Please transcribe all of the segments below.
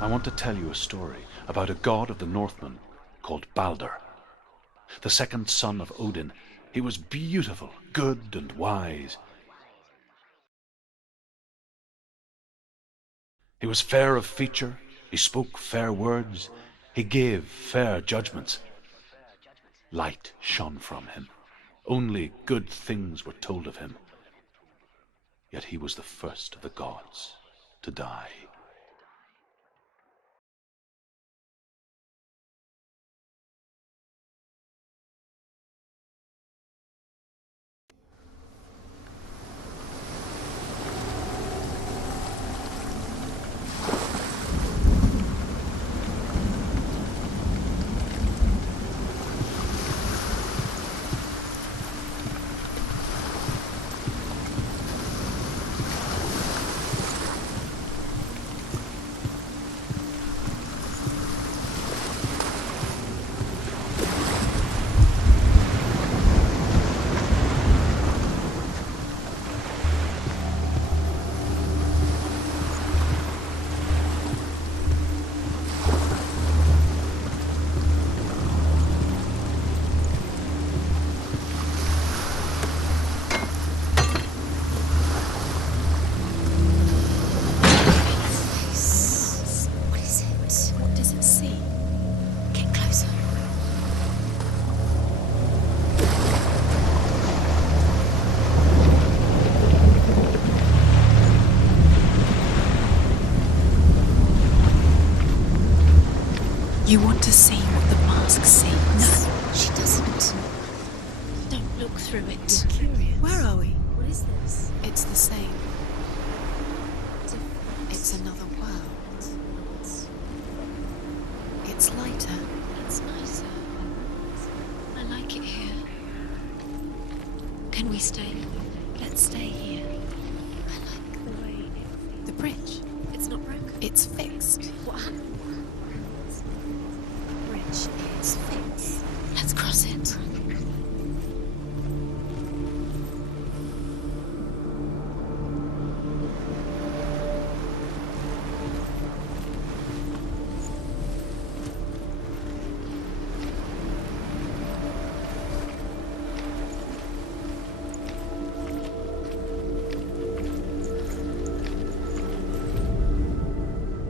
I want to tell you a story about a god of the Northmen called Balder. The second son of Odin, he was beautiful, good and wise. He was fair of feature, he spoke fair words, he gave fair judgments. Light shone from him. Only good things were told of him. Yet he was the first of the gods to die. You want to see what the mask sees? No, she doesn't. Don't look through it. You're curious. Where are we? What is this? It's the same. Different. It's another world. It's lighter. It's nicer. I like it here. Can we stay? Let's stay here. I like the way it feels. The bridge. It's not broken. It's fixed. What happened? Bridge is fixed. Let's cross it.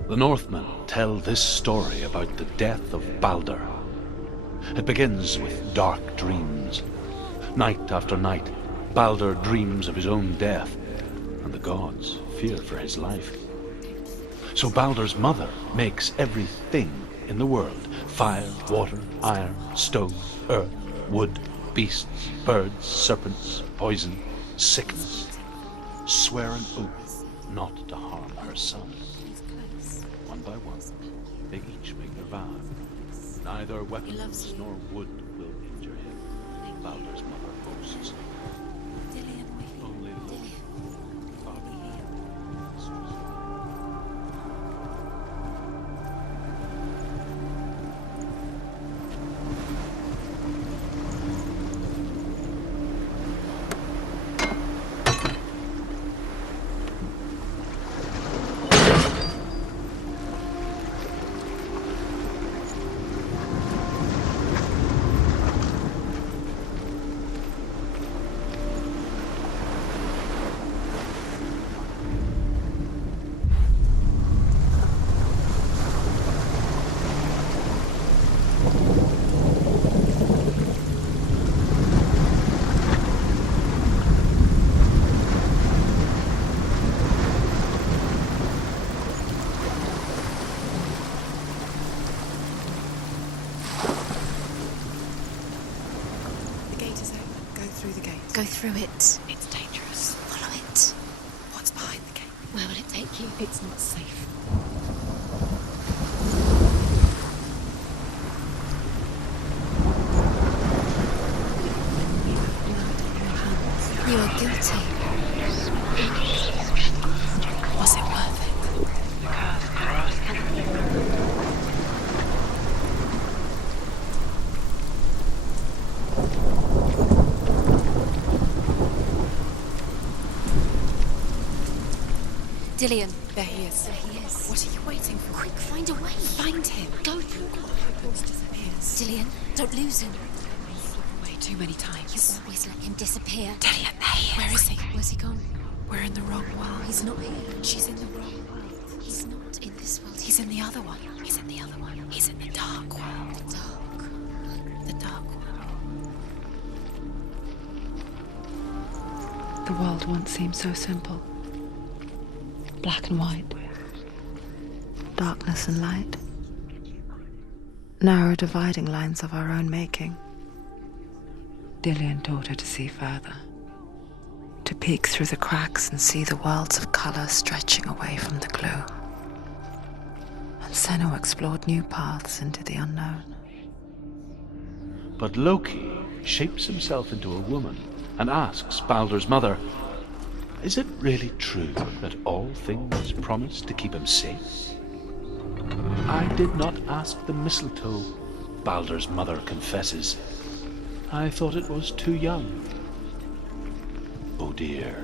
The Northmen tell this story about the death of Balder. It begins with dark dreams. Night after night, Balder dreams of his own death, and the gods fear for his life. So Balder's mother makes everything in the world: fire, water, iron, stone, earth, wood, beasts, birds, serpents, poison, sickness. Swear an oath not to harm her son. One by one, they each make their vow. Neither weapons nor wood will injure him. Balder's mother boasts. Only love, father, mistress. Go through it. It's dangerous. Follow it. What's behind the gate? Where will it take you? It's not safe. You are guilty. Was it worth it? Dillion. There he is. There he is. What are you waiting for? Quick, find a way. Find him. Go. Look what happens disappears. Dillion, don't lose him. Slip away too many times. You always let him disappear. Dillion, there he is. Where is he? Where's he gone? We're in the wrong world. He's not here. She's in the wrong world. He's not in this world. He's in the other one. He's in the other one. He's in the dark world. the dark. The dark world. The world once seemed so simple. Black and white. Darkness and light. Narrow dividing lines of our own making. Dillion taught her to see further. To peek through the cracks and see the worlds of color stretching away from the gloom. And Senua explored new paths into the unknown. But Loki shapes himself into a woman and asks Baldur's mother, is it really true that all things promise to keep him safe? I did not ask the mistletoe, Baldur's mother confesses. I thought it was too young. Oh dear.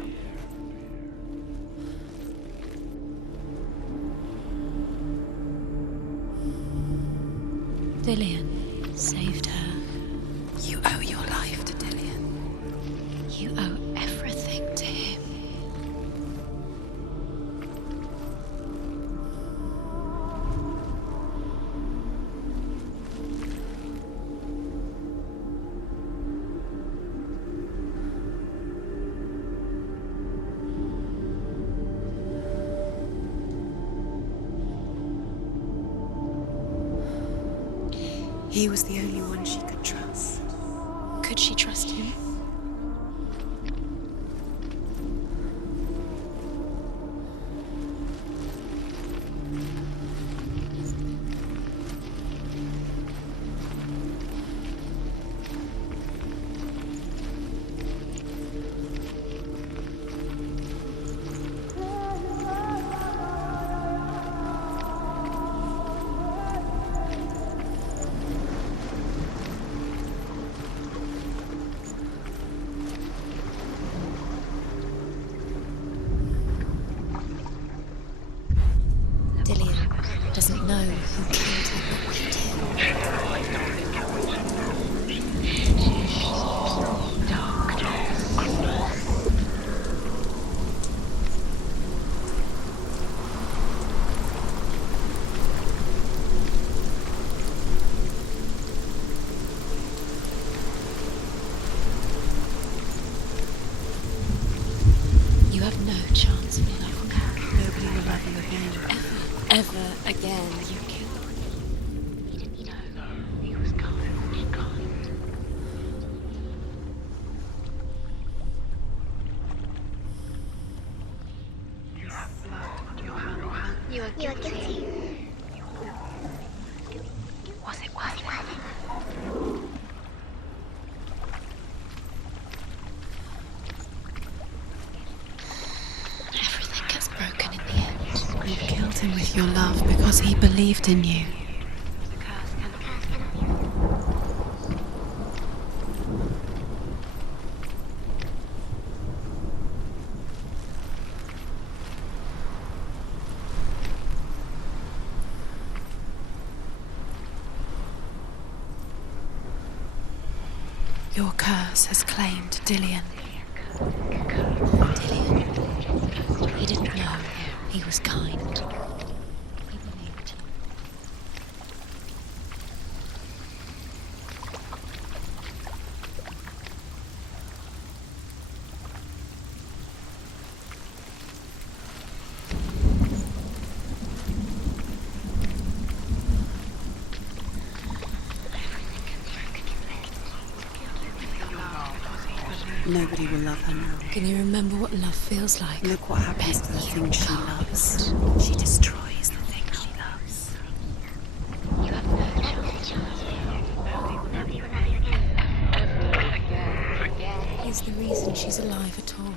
Dillion saved her. You owe your life to Dillion. You owe everything to him. He was the only one she could trust. Could she trust him? Dillion doesn't know who killed him, but we do. You have no chance of love. Nobody will love you again. Ever again. You killed him. He didn't know. He was kind. You are guilty. Was it worth it? Everything gets broken in the end. You killed him with your love because he believed in you. Your curse has claimed Dillion. Dillion. He didn't know. He was kind. He believed. Nobody will love her now. Can you remember what love feels like? Look what happens to the Bet you things she can't. loves. She destroys the things she loves. You have no chance. He's the reason she's alive at all.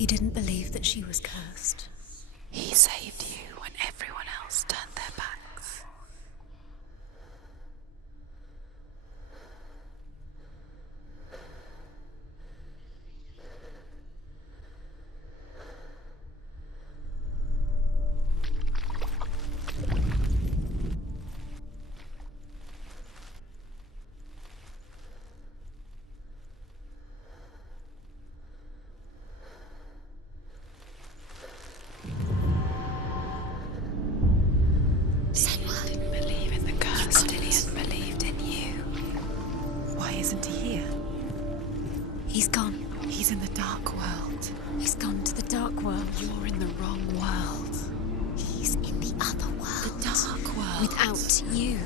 He didn't believe that she was cursed. He saved you when everyone else turned their backs. Isn't he here? He's gone. He's in the dark world. He's gone to the dark world. You're in the wrong world. He's in the other world. The dark world. Without you.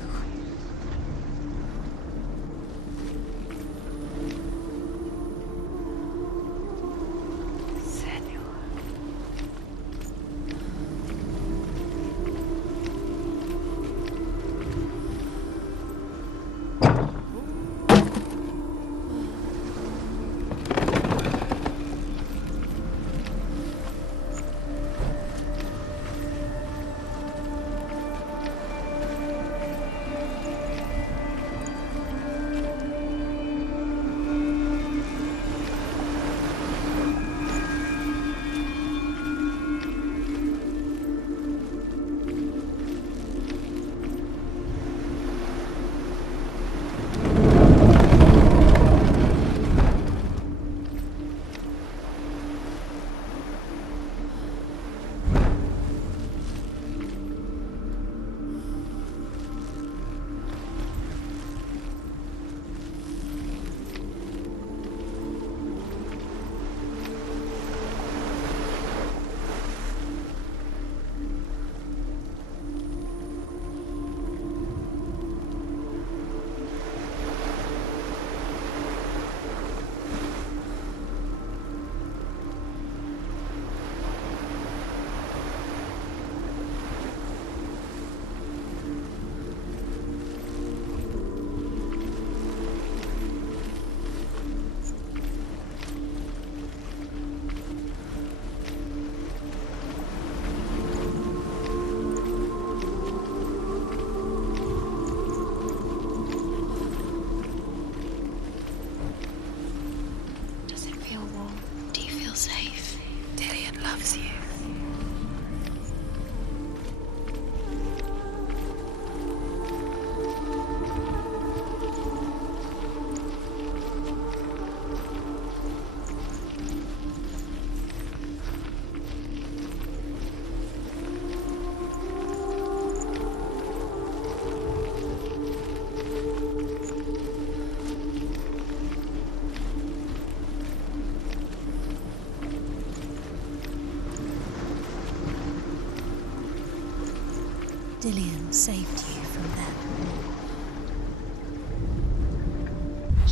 Dillian saved you from them.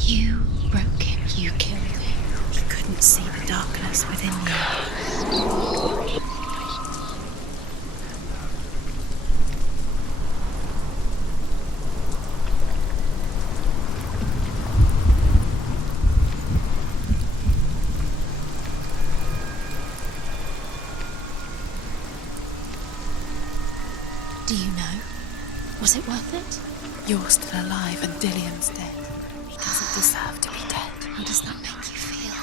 You broke him. You killed him. He couldn't see the darkness within you. Do you know? Was it worth it? You're still alive and Dillian's dead. He doesn't deserve to be dead. How does that make you feel?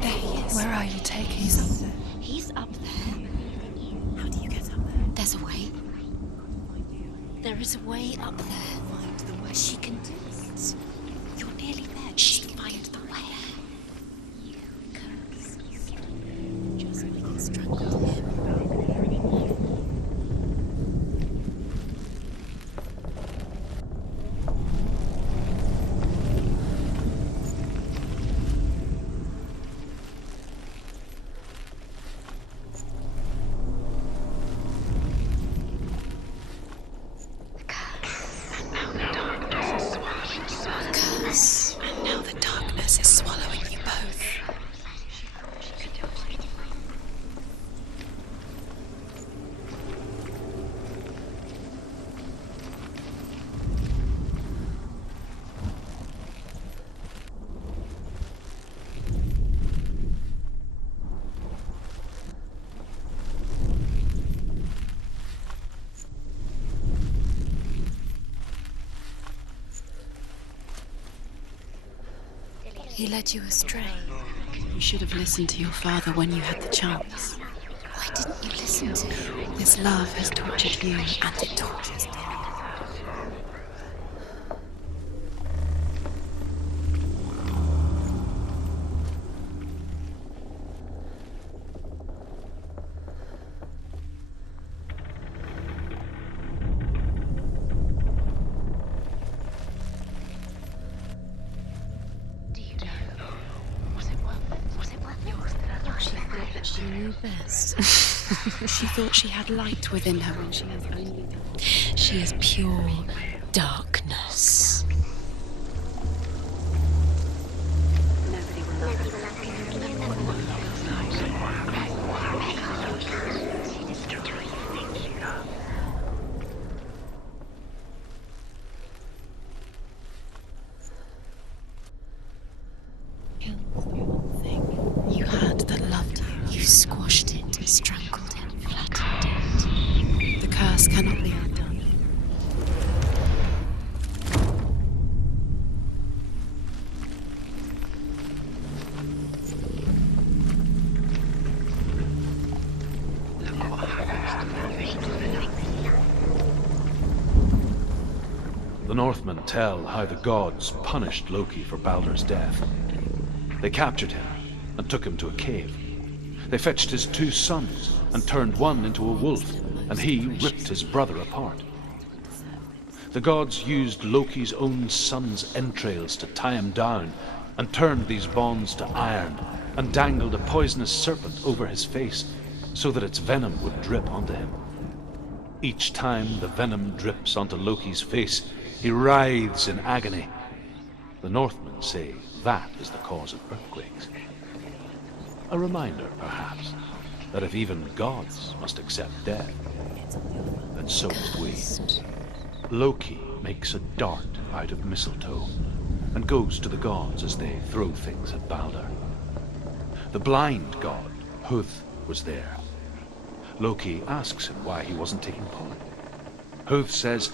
There he is. Where are you taking him? He's up there. How do you get up there? There's a way. There is a way up there. Find the way. She can do it. You're nearly there. She can find the way. Just make it strangle him. And now the darkness is swallowing you both. He led you astray. You should have listened to your father when you had the chance. Why didn't you listen to him? This love has tortured you, and it tortures me. She knew best. She thought she had light within her when she has only... She is pure darkness. You had that loved you. You squashed it, strangled it, flattened it. The curse cannot be undone. The Northmen tell how the gods punished Loki for Baldur's death. They captured him and took him to a cave. They fetched his 2 sons and turned one into a wolf, and he ripped his brother apart. The gods used Loki's own son's entrails to tie him down, and turned these bonds to iron, and dangled a poisonous serpent over his face, so that its venom would drip onto him. Each time the venom drips onto Loki's face, he writhes in agony. The Northmen say that is the cause of earthquakes. A reminder, perhaps, that if even gods must accept death, then so must we. Loki makes a dart out of mistletoe and goes to the gods as they throw things at Baldur. The blind god, Huth, was there. Loki asks him why he wasn't taking part. Huth says,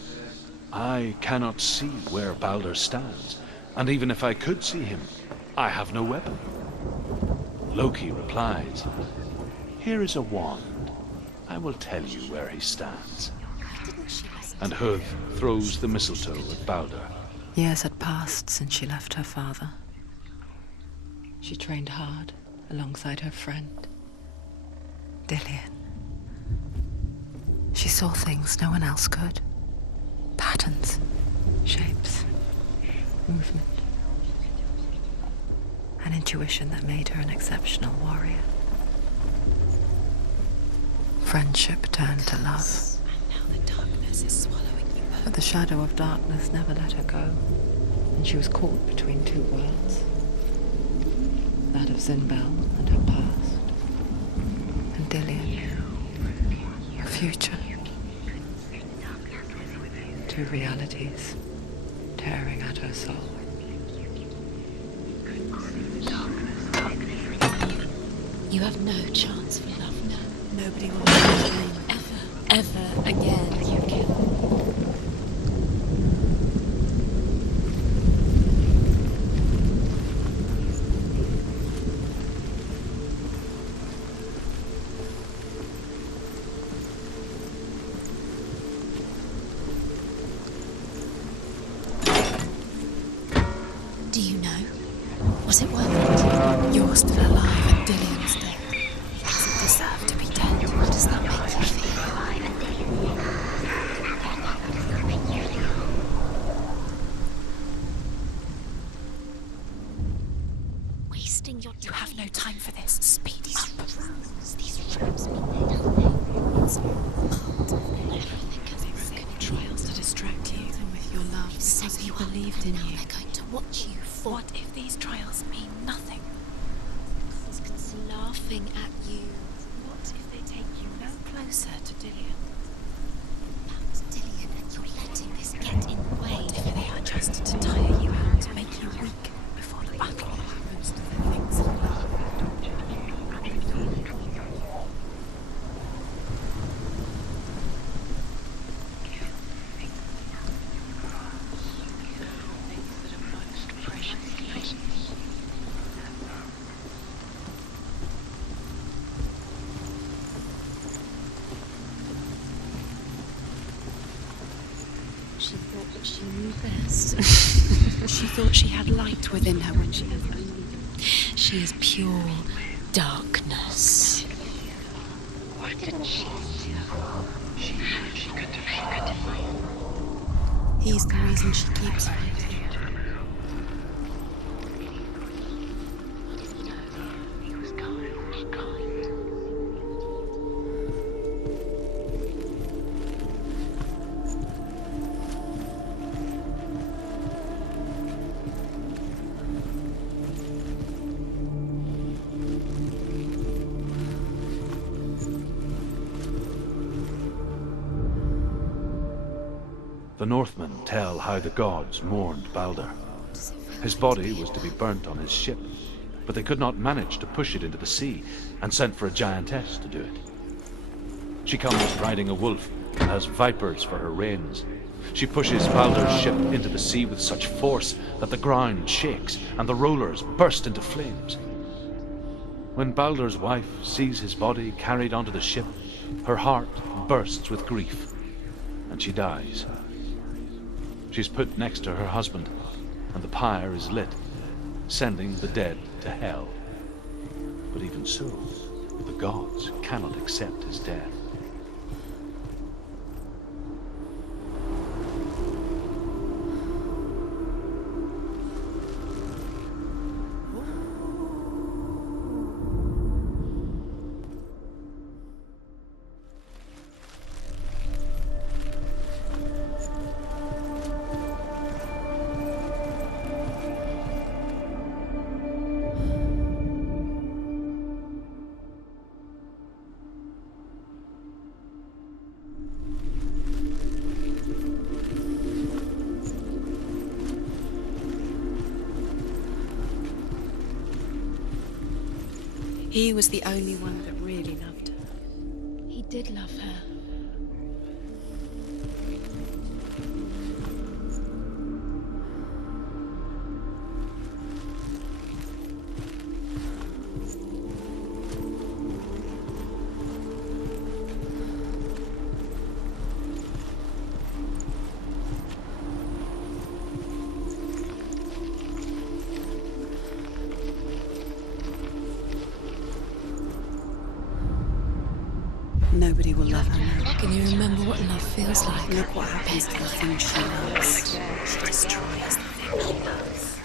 "I cannot see where Baldur stands, and even if I could see him, I have no weapon." Loki replies, "Here is a wand. I will tell you where he stands." And Huth throws the mistletoe at Baldur. Years had passed since she left her father. She trained hard alongside her friend, Dillion. She saw things no one else could. Patterns, shapes, movement. An intuition that made her an exceptional warrior. Friendship turned to love. And now the darkness is swallowing you up. But the shadow of darkness never let her go, and she was caught between 2 worlds. That of Zinbel and her past, and Dillion, her future. 2 realities tearing at her soul. You have no chance for love now. Nobody will dream Ever again. You can. Do you know? Was it worth it? You're still alive and Dillion's dead. He doesn't deserve to be dead. What does that make you feel? Wasting your time. You have no time for this. Speed up. These rooms mean nothing. It's cold. Everything can be broken in Trials to distract you and with your love because he believed in you. They're going to watch you fall. What if these trials mean nothing? He's laughing at you. What if they take you no closer to Dillion? Perhaps Dillion, and you're letting this get in the way. What if they are just to tire you out, to make you weak before the battle happens to the things of love? She thought that she knew best. She thought she had light within her when she was She is pure darkness. What did she do? She could He's the reason she keeps fighting. He was kind. The Northmen tell how the gods mourned Balder. His body was to be burnt on his ship, but they could not manage to push it into the sea, and sent for a giantess to do it. She comes riding a wolf and has vipers for her reins. She pushes Balder's ship into the sea with such force that the ground shakes and the rollers burst into flames. When Balder's wife sees his body carried onto the ship, her heart bursts with grief, and she dies. She's put next to her husband, and the pyre is lit, sending the dead to hell. But even so, the gods cannot accept his death. He was the only one that really loved her. He did love her. Nobody will love her now. Can you remember what love feels like? Look what happens to the thing she loves. She destroys the thing she loves.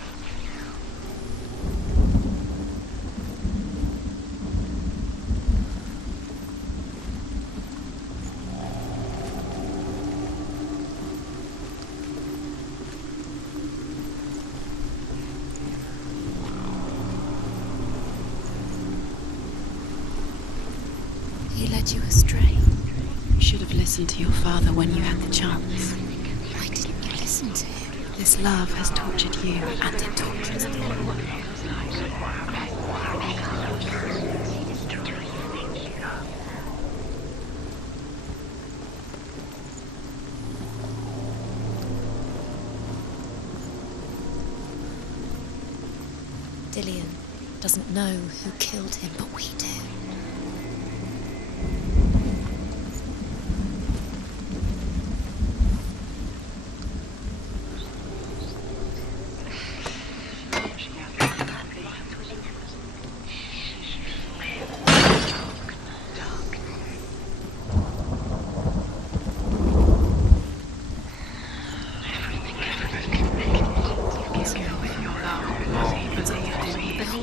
He led you astray. You should have listened to your father when you had the chance. Why didn't you listen to him? This love has tortured you, and it tortures me. Dillion doesn't know who killed him, but we do.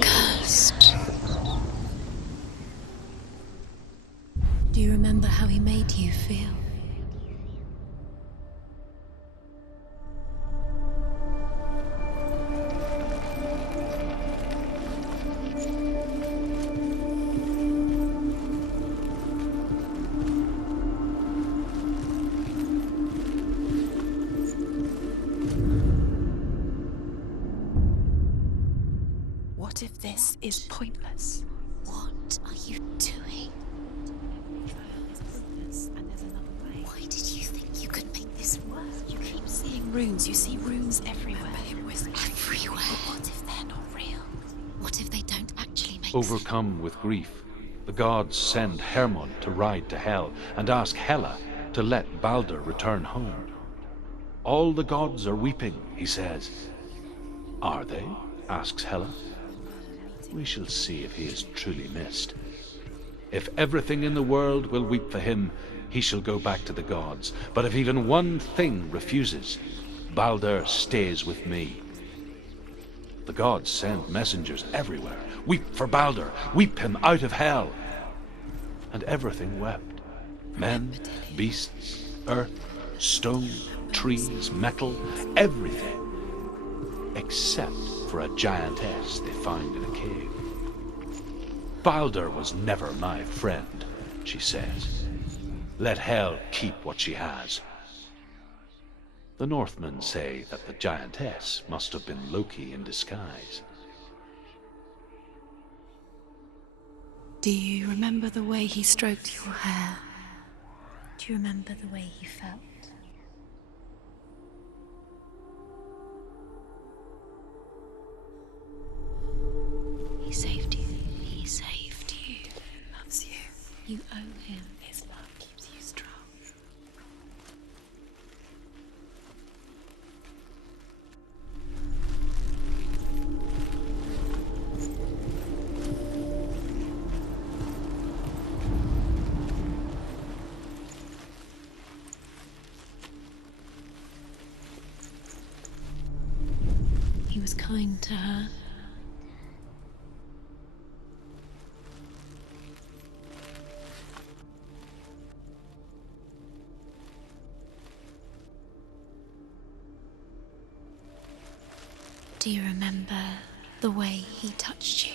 Cursed. Do you remember how he made you feel? What if this is pointless? What are you doing? Why did you think you could make this work? You keep seeing runes. You see runes everywhere. It was Everywhere. What if they're not real? What if they don't actually make Overcome with grief, the gods send Hermod to ride to Hell and ask Hela to let Balder return home. All the gods are weeping, he says. Are they? Asks Hela. We shall see if he is truly missed. If everything in the world will weep for him, he shall go back to the gods. But if even one thing refuses, Baldur stays with me. The gods send messengers everywhere. Weep for Baldur, weep him out of hell. And everything wept. Men, beasts, earth, stone, trees, metal, everything. Except for a giantess they found in a cave. Baldur was never my friend, she says. Let hell keep what she has. The Northmen say that the giantess must have been Loki in disguise. Do you remember the way he stroked your hair? Do you remember the way he felt? He saved you. He saved you. He loves you. You owe him. His love keeps you strong. He was kind to her. Do you remember the way he touched you?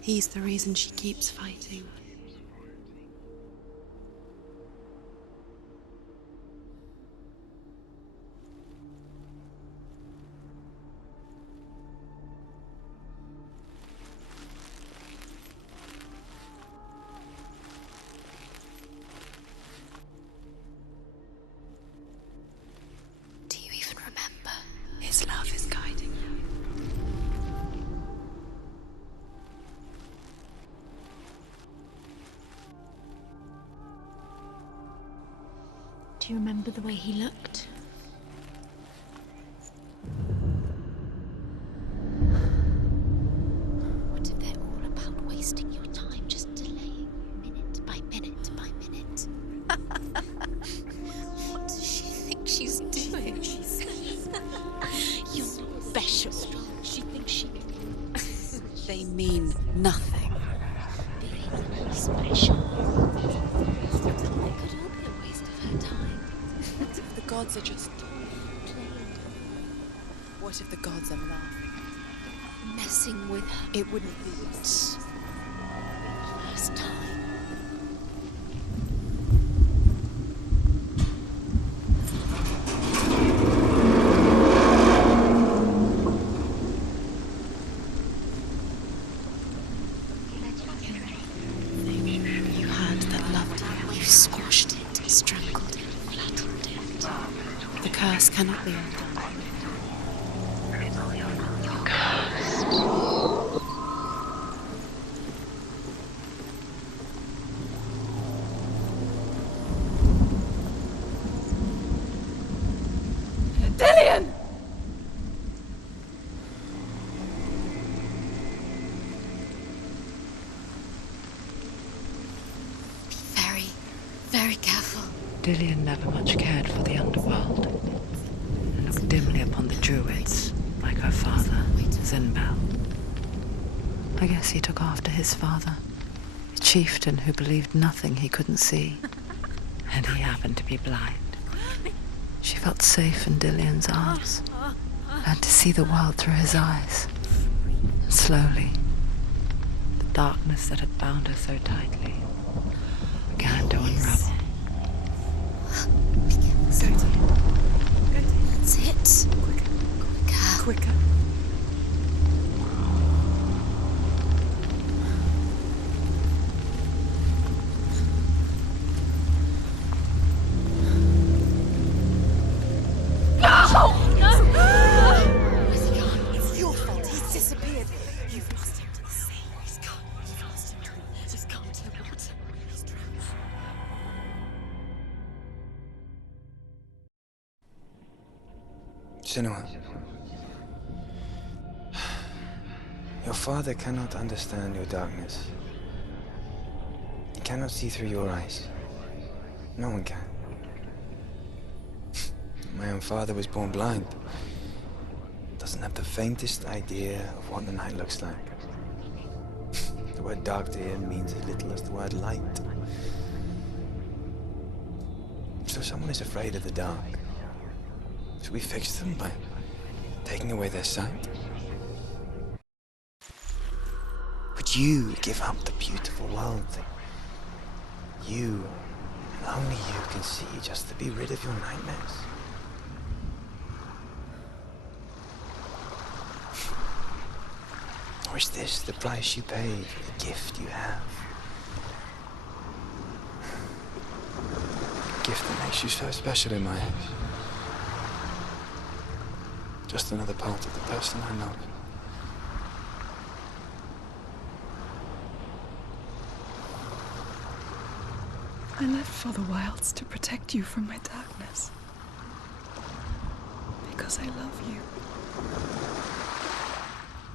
He's the reason she keeps fighting. Do you even remember? His love is guiding you. Do you remember the way he looked? What if they're all about wasting your time, just delaying minute by minute by minute? What does she think she's doing? You're special. She thinks she They mean nothing. being special. They could all be a waste of her time. What if the gods are just playing? What if the gods are laughing? Messing with her. It wouldn't be First time. You had that loved you. You squashed it, strangled it, flattened it. The curse cannot be undone. Dillion! Very, very careful. Dillion never much cared for the underworld, and looked dimly upon the druids, like her father, Zinbel. I guess he took after his father, a chieftain who believed nothing he couldn't see, and he happened to be blind. She felt safe in Dillion's arms, learned to see the world through his eyes. And slowly, the darkness that had bound her so tightly began to unravel. That's it. Quicker. Quicker. No! Senua, your father cannot understand your darkness. He cannot see through your eyes. No one can. My own father was born blind. Doesn't have the faintest idea of what the night looks like. The word dark to him means as little as the word light. So if someone is afraid of the dark, should we fix them by taking away their sight? Would you give up the beautiful world that you, and only you, can see just to be rid of your nightmares? Or is this the price you pay for the gift you have? A gift that makes you so special in my eyes. Just another part of the person I love. I left for the wilds to protect you from my darkness. Because I love you.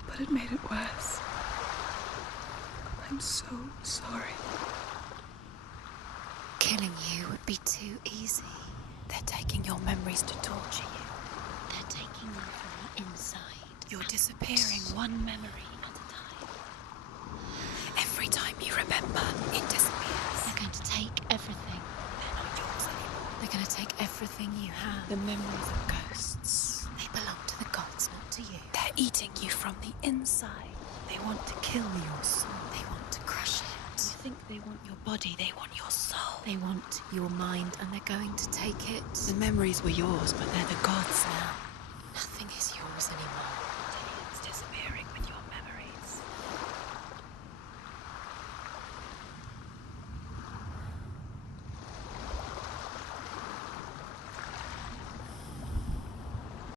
But it made it worse. I'm so sorry. Killing you would be too easy. They're taking your memories to torture you. They're taking them from the inside. You're disappearing one memory at a time. Every time you remember, it disappears. They're going to take everything. They're not yours anymore. They're going to take everything you have. The memories of ghosts. They belong to the gods, not to you. They're eating you from the inside. They want to kill your soul. They want to crush it. You think they want your body, they want your soul. They want your mind, and they're going to take it. The memories were yours, but they're the gods now.